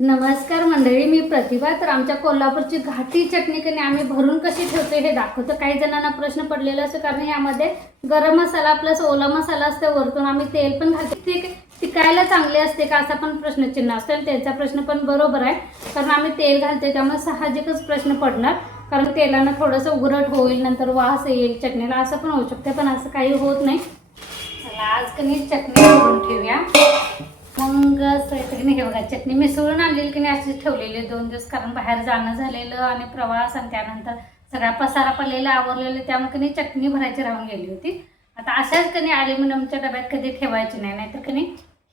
नमस्कार मंडळी, मी प्रतिभा. तर आमच्या कोल्हापूरची घाटी चटणी कधी आम्ही भरून कशी ठेवतो हे दाखवतो. काही जणांना प्रश्न पडलेला असतो कारण यामध्ये गरम मसाला प्लस ओला मसाला असते, वरतून आम्ही तेल पण घालतो. ते टिकायला चांगले असते का असा पण प्रश्नचिन्ह असतो आणि त्यांचा प्रश्न पण बरोबर आहे, कारण आम्ही तेल घालते त्यामुळे साहजिकच प्रश्न पडणार. कारण तेलानं थोडंसं उघरट होईल, नंतर वास येईल चटणीला, असं पण होऊ शकते, पण असं काही होत नाही. चला आज कधी चटणी भरून ठेवूया. मग सगळी हे बघा, चटणी मिसळून आणलेली की नाही अशीच ठेवलेली 2 दिवस, कारण बाहेर जाणं झालेलं आणि प्रवास आणि त्यानंतर सगळा पसारा पडलेला आवरलेलं, त्यामुळे कधी चटणी भरायची राहून गेली होती. आता अशाच कधी ॲल्युमिनियमच्या डब्यात कधी ठेवायची नाही, नाहीतर कधी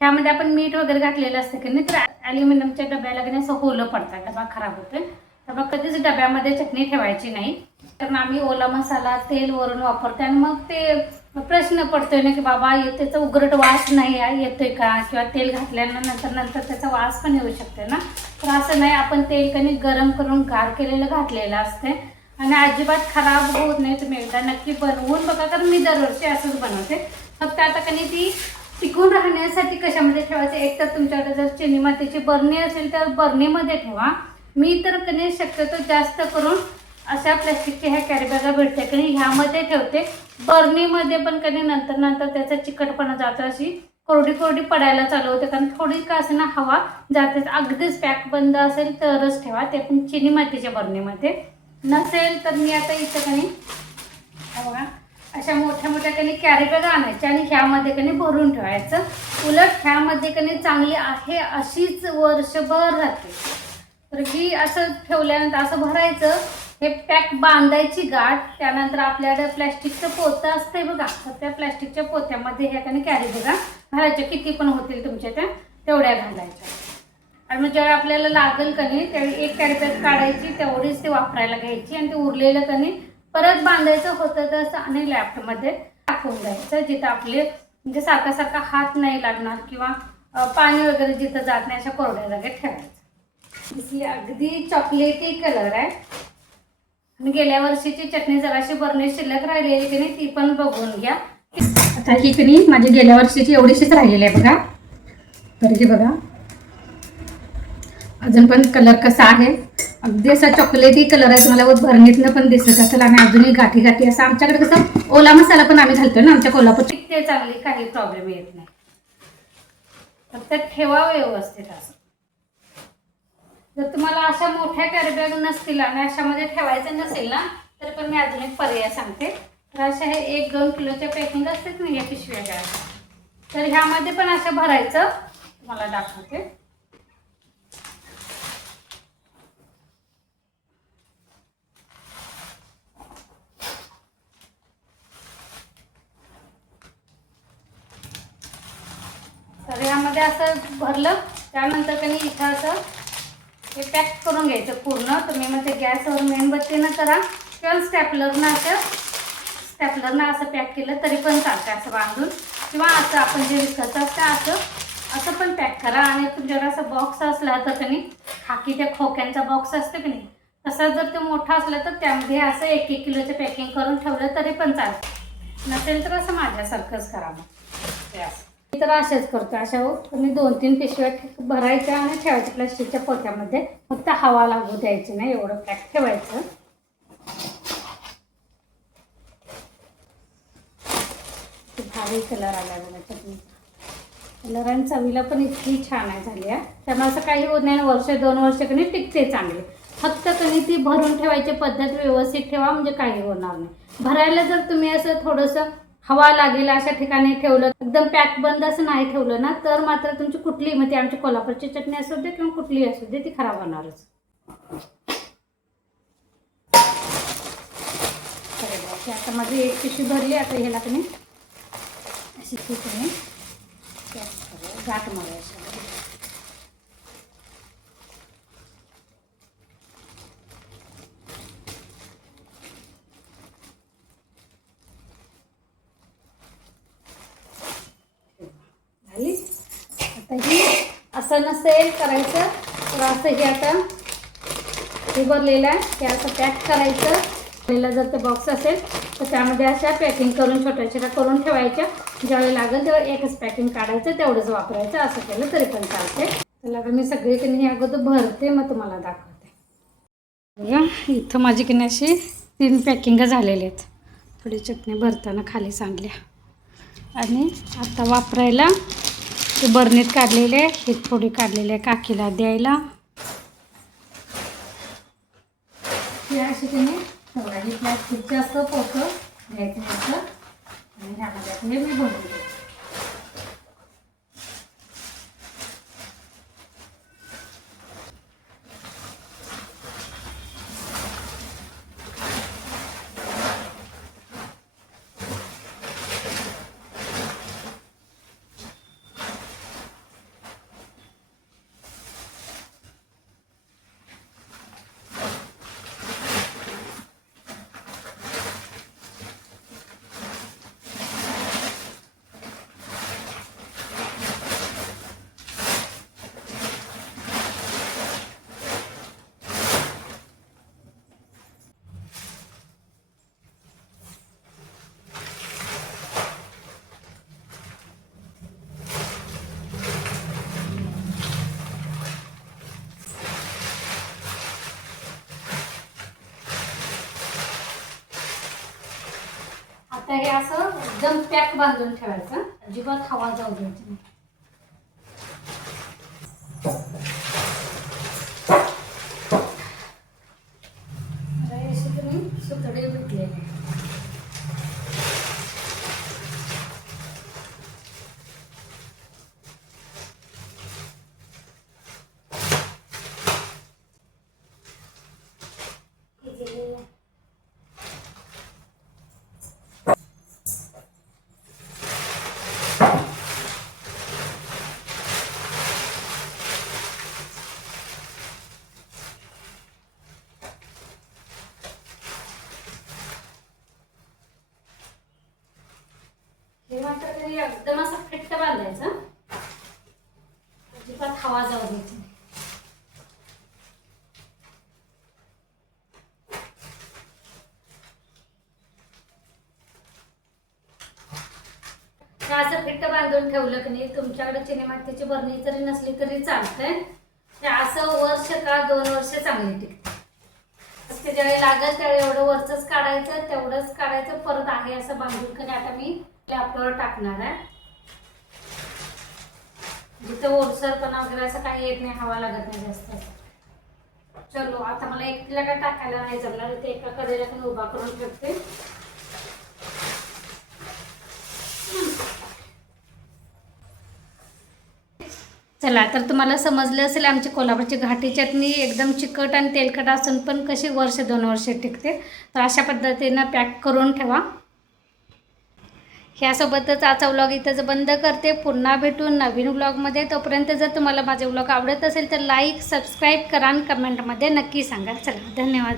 ह्यामध्ये आपण मीठ वगैरे घातलेलं असतं की नाही, तर ॲल्युमिनियमच्या डब्याला कधी असं होलं पडतात, डबा खराब होतो. तर मग कधीच डब्यामध्ये चटणी ठेवायची नाही, कारण आम्ही ओला मसाला तेल वरून वापरतो आणि मग ते प्रश्न पडतोय ना की बाबा त्याचा उघरट वास नाही येतोय का, किंवा तेल घातल्यानंतर त्याचा वास पण येऊ शकते ना. तर असं नाही, आपण तेल कधी गरम करून गार केलेलं घातलेलं असते आणि अजिबात खराब होत नाही. तुम्ही एकदा नक्की बनवून बघा, कारण मी दरवर्षी असंच बनवते. फक्त आता कधी ती टिकून राहण्यासाठी कशामध्ये ठेवायचं, एक तर तुमच्याकडे जर चिनी मातीची बरणी असेल तर बरणीमध्ये ठेवा. मी तर कधी शक्यतो जास्त करून अशा प्लॅस्टिकच्या ह्या कॅरीबॅगा भेटते कधी ह्यामध्ये ठेवते. बरणीमध्ये पण कधी नंतर त्याचा चिकटपणा जातो, अशी कोरडी पडायला चालू होते, कारण थोडी का असे ना हवा जाते. अगदीच पॅक बंद असेल तरच ठेवा, ते पण चिनी मातीच्या बरणीमध्ये. नसेल तर मी आता इथं कधी बघा अशा मोठ्या कधी कॅरीबॅगा आणायच्या आणि ह्यामध्ये कधी भरून ठेवायचं. उलट ह्यामध्ये कधी चांगली आहे अशीच वर्षभर राहते. तर ही असं ठेवल्यानंतर असं भरायचं, हे पॅक बांधायची गाठ, त्यानंतर आपल्याकडे प्लॅस्टिकचं पोतं असते बघा, तर त्या प्लॅस्टिकच्या पोत्यामध्ये ह्या कधी कॅरीबॅगा घालायच्या, किती पण होतील तुमच्या त्या तेवढ्या घालायच्या. आणि मग जेव्हा आपल्याला लागेल कधी त्यावेळी एक कॅरीबॅग काढायची, तेवढीच ती वापरायला घ्यायची आणि ते उरलेलं कधी परत बांधायचं होतं तसं आणि लॅपटॉपमध्ये टाकून द्यायचं, जिथं आपले म्हणजे सारखा हात नाही लागणार किंवा पाणी वगैरे जिथं जात नाही अशा कोरड्या जागेत ठेवायचं. दिसली अगदी चॉकलेटी कलर आहे. आणि गेल्या वर्षीची चटणी जराशी बरणी शिल्लक राहिलेली की नाही ती पण बघून घ्या. आता ही कणी माझी गेल्या वर्षीची एवढीशीच राहिलेली आहे बघा. तर ही बघा अजून पण कलर कसा आहे, अगदी असा चॉकलेटी कलर आहे. तुम्हाला भरणीतनं पण दिसत असेल. आणि अजूनही गाठी असं आमच्याकडे कसं ओला मसाला पण आम्ही घालतो ना आमच्या कोल्हापूर, ते चांगली काही प्रॉब्लेम येत नाही. फक्त ठेवा व्यवस्थित असं. जर तुम्हाला अशा मोठ्या कॅरीबॅग नसतील आणि अशामध्ये ठेवायचं नसेल ना, तर पण मी अजून एक पर्याय सांगते. तर अशा हे 1-2 किलोच्या पॅकिंग असतात ना या पिशव्या घ्या, तर ह्यामध्ये पण असं भरायचं. तुम्हाला दाखवते. तर ह्यामध्ये असं भरलं, त्यानंतर कधी इथं असं हे पॅक करून घ्यायचं पूर्ण. तुम्ही मग ते गॅसवर मेणबत्तीनं करा किंवा स्टॅपलरनं असं पॅक केलं तरी पण चालतं, असं बांधून. किंवा असं आपण जे विकत असतं असं पण पॅक करा. आणि तुमच्याकडे असं बॉक्स असला तर कधी खाकीच्या खोक्यांचा बॉक्स असतो की नाही, तसा जर तो मोठा असला तर त्यामध्ये असं 1-1 किलोचं पॅकिंग करून ठेवलं तरी पण चालतं. नसेल तर असं माझ्यासारखंच करा. मग ते असं तर असेच करतो. अशा तुम्ही 2-3 पिशव्या भरायच्या आणि ठेवायच्या प्लास्टिकच्या पोत्यामध्ये. फक्त हवा लागू द्यायची नाही, एवढं पॅक ठेवायचं. भारी कलर आला बघा चटणी. कलर आणि चवीला पण इतकी छान आहे झाली आहे, त्यामुळे असं काही होत नाही. 1-2 वर्ष कधी टिकते चांगले. फक्त कधी ती भरून ठेवायची पद्धत व्यवस्थित ठेवा, म्हणजे काही होणार नाही. भरायला जर तुम्ही असं थोडंसं हवा लागेल अशा ठिकाणी ठेवलं, एकदम पॅक बंद असं नाही ठेवलं ना, तर मात्र तुमची कुठली म्हणजे आमची कोल्हापूरची चटणी असू दे किंवा कुठली असू दे ती खराब होणारच. आता माझी एक पिशवी भरली. आता ह्याला कधी अशी ठिकाणी गाठ मारायची. आता ही असं नसेल करायचं तर असं हे आता हे भरलेलं आहे, ते असं पॅक करायचं. जर ते बॉक्स असेल तर त्यामध्ये अशा पॅकिंग करून छोट्या करून ठेवायच्या. ज्यावेळी लागेल तेव्हा एकच पॅकिंग काढायचं, तेवढंच वापरायचं. असं केलं तरी पण चालते. त्याला आता मी सगळीकडे हे अगोदर भरते, मग तुम्हाला दाखवते. बघा इथं माझी की नाही अशी 3 पॅकिंग झालेले आहेत. थोडी चटणी भरताना खाली सांडल्या. आणि आता वापरायला ते बरणीत काढलेले, हे थोडी काढलेले काकीला द्यायला. हे अशी तुम्ही थोडा हे प्लॅस्टिकचे असं पोतं घ्यायचं असं आणि ह्यामध्ये हे मी भरून देते. आता हे असं एकदम पॅक बांधून ठेवायचं, अजिबात हवा जाऊ द्यायची नाही. अशी तुम्ही सुतडे भेटलेले. हे मात्र तरी एकदम असं फिट्ट बांधायचं, अजिबात हवा जाऊ द्यायची नाही. हे असं फिट्ट बांधून ठेवलं की नाही, तुमच्याकडे चिनी मातीची बरणी जरी नसली तरी चालतंय. ते असं वर्ष का 2 वर्ष चांगली टिकते. ते ज्यावेळी लागेल त्यावेळी एवढं वरचंच काढायचं, तेवढंच काढायचं. परत आहे असं बांधून की आता मी लॅपटॉपवर टाकणार आहे. जिथं ओलसरपणा वगैरे असं काही येत नाही, हवा लागत नाही जास्त. चलो आता मला एकटीला काय टाकायला नाही जमणार, ते एका कडेला पण उभा करून ठेवते. चला तर तुम्हाला समजलं असेल आमची कोल्हापूरची घाटी चटणी एकदम चिकट आणि तेलकट असून पण कशी वर्ष 2 वर्ष टिकते. तर अशा पद्धतीनं पॅक करून ठेवा. ह्यासोबतच आजचा व्लॉग इथंच बंद करते. पुन्हा भेटून नवीन व्लॉगमध्ये. तोपर्यंत जर तुम्हाला माझे व्लॉग आवडत असेल तर लाईक सबस्क्राईब करा आणि कमेंटमध्ये नक्की सांगा. चला धन्यवाद.